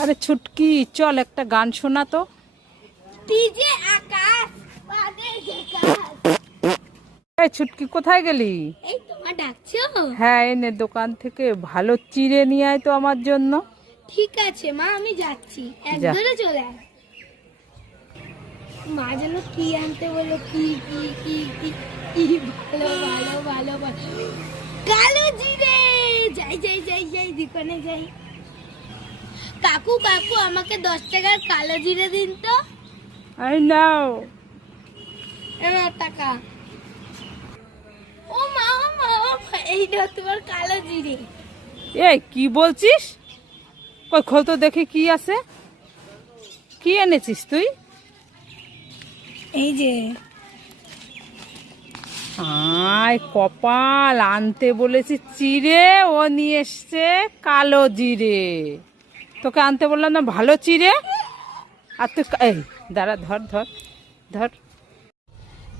আরে ছুটকি চল একটা গান শোনা তো। ছুটকি কোথায় গেলি? হ্যাঁ এনে দোকান থেকে ভালো চিড়ে নিয়ে আয় তো আমার জন্য। ঠিক আছে মা আমি যাচ্ছি। একদরে চলে আয়। মা যেন কি আনতে বলো কি কি কি কি কি ভালো ভালো ভালো ভালো। কালো জিরে! যাই যাই যাই যাই দোকানে যাই। কাকু কাকু আমাকে দশ টাকার কালো জিরে দিন তো। আই নাও এবার টাকা। ও মা ও মা ও মা, এই নাও তোমার কালো জিরে। এই কি বলছিস? কই খোল তো দেখি কি আছে। কি এনেছিস তুই? এই যে। আয় কপাল আনতে বলেছি চিড়ে ও নিয়ে এসছে কালো জিরে। তোকে আনতে বললাম না ভালো চিড়ে। আর তুই এই দাঁড়া ধর ধর ধর।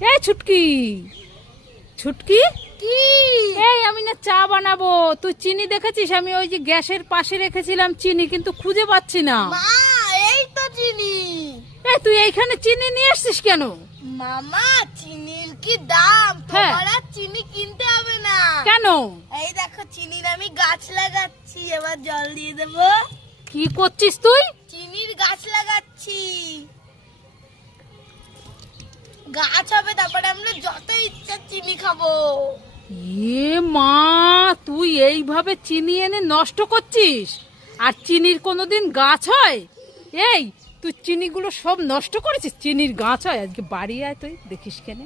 এই ছুটকি ছুটকি? কি? এই আমি না চা বানাবো। তুই চিনি দেখেছিস? আমি ওই যে গ্যাসের পাশে রেখেছিলাম চিনি কিন্তু খুঁজে পাচ্ছি না। এই তো চিনি। এই তুই এইখানে চিনি নিয়ে এসছিস কেন? মামা চিনির কি দাম? হ্যাঁ। তোমার আর চিনি কিনতে হবে না। কেন? এই দেখো চিনির আমি গাছ লাগাচ্ছি। এবার জল দিয়ে দেবো। কি করছিস তুই? চিনির গাছ লাগাচ্ছি। গাছ হবে তারপরে আমরা যত ইচ্ছা চিনি খাব। এ মা তুই এইভাবে চিনি এনে নষ্ট করছিস? আর চিনির কোনোদিন গাছ হয়? এই তুই চিনিগুলো সব নষ্ট করেছিস? চিনির গাছ হয়? আজকে বাড়ি আয় তুই দেখিস কেনে।